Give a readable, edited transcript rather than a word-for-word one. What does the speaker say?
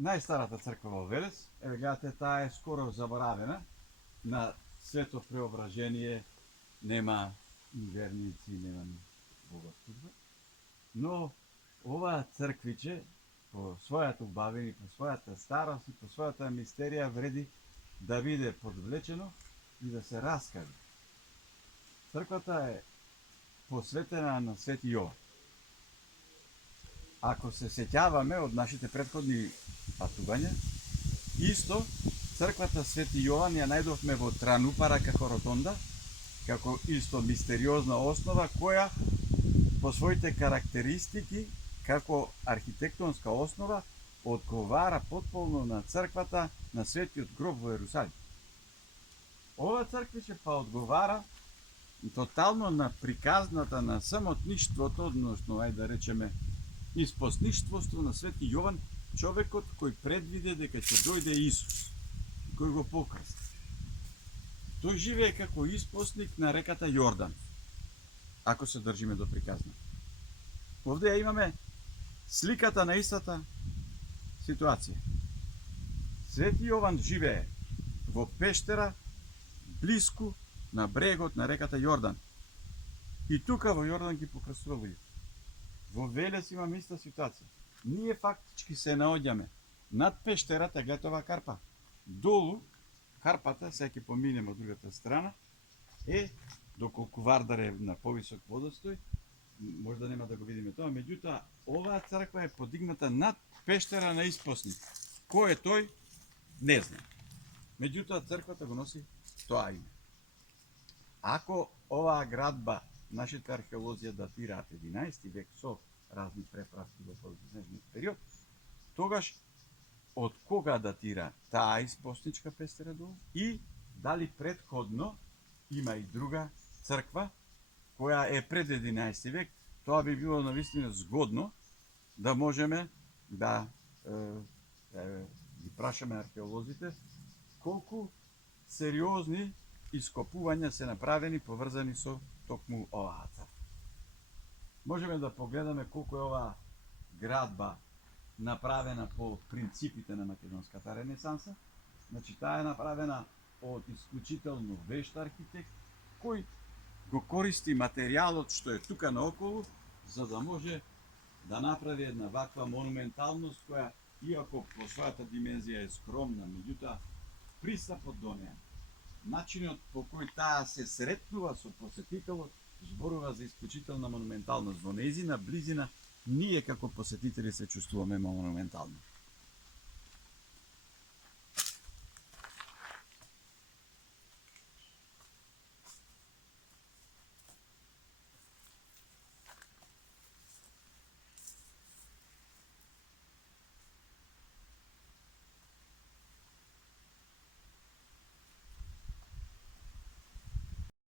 најстарата црква во Велес. Еве гледате, таа е скоро заборавена. На Свето Преображение нема ни верници, нема ни богослужба. Но оваа црквиче по својата убавина, по својата старост и по својата мистерија вреди да биде подвлечено и да се раскаже. Црквата е посветена на Свети Јован. Ако се сеќаваме од нашите претходни патувања, исто црквата Свети Јован ја најдовме во Транупара како ротонда, како исто мистериозна основа која по своите карактеристики како архитектонска основа одговара потполно на црквата на Светиот гроб во Ерусалим. Ова црквиче па одговара тотално на приказната на самотништвото, односно, ајде да речеме, испосничеството на Свети Јован, човекот кој предвиде дека ќе дојде Исус, кој го покрсти. Тој живее како испосник на реката Јордан, ако се држиме до приказна. Овде ја имаме сликата на истата ситуација. Свети Јован живее во пештера блиску на брегот на реката Јордан. И тука во Јордан ги покрстува луѓе. Во Велес имаме иста ситуација. Ние фактички се наоѓаме над пештерата, гледате ова карпа. Долу карпата, сега ќе поминеме од другата страна, е доколку Вардар е на повисок водостој, може да нема да го видиме тоа, меѓутоа оваа црква е подигната над пештера на испосник. Кој е тој? Не знам. Меѓутоа црквата го носи тоа име. Ако оваа градба нашите археолози ја датираат 11 век со разни преправки во подоснежниот период, тогаш од кога датира таа испосничка пестера долу и дали предходно има и друга црква која е пред 11 век, тоа би било навистина згодно да можеме да ги прашаме археолозите колку сериозни ископувања се направени поврзани со токму оваа црква. Можеме да погледаме колку е оваа градба направена по принципите на македонската ренесанса. Значи, таа е направена од исклучително вешт архитект, кој го користи материјалот што е тука наоколу, за да може да направи една ваква монументалност која, иако по својата димензија е скромна, меѓутоа пристапот до неа, начинот по кој таа се сретнува со посетителот, зборува за исклучителна монументалност. Во нејзина близина ние како посетители се чувствуваме монументално.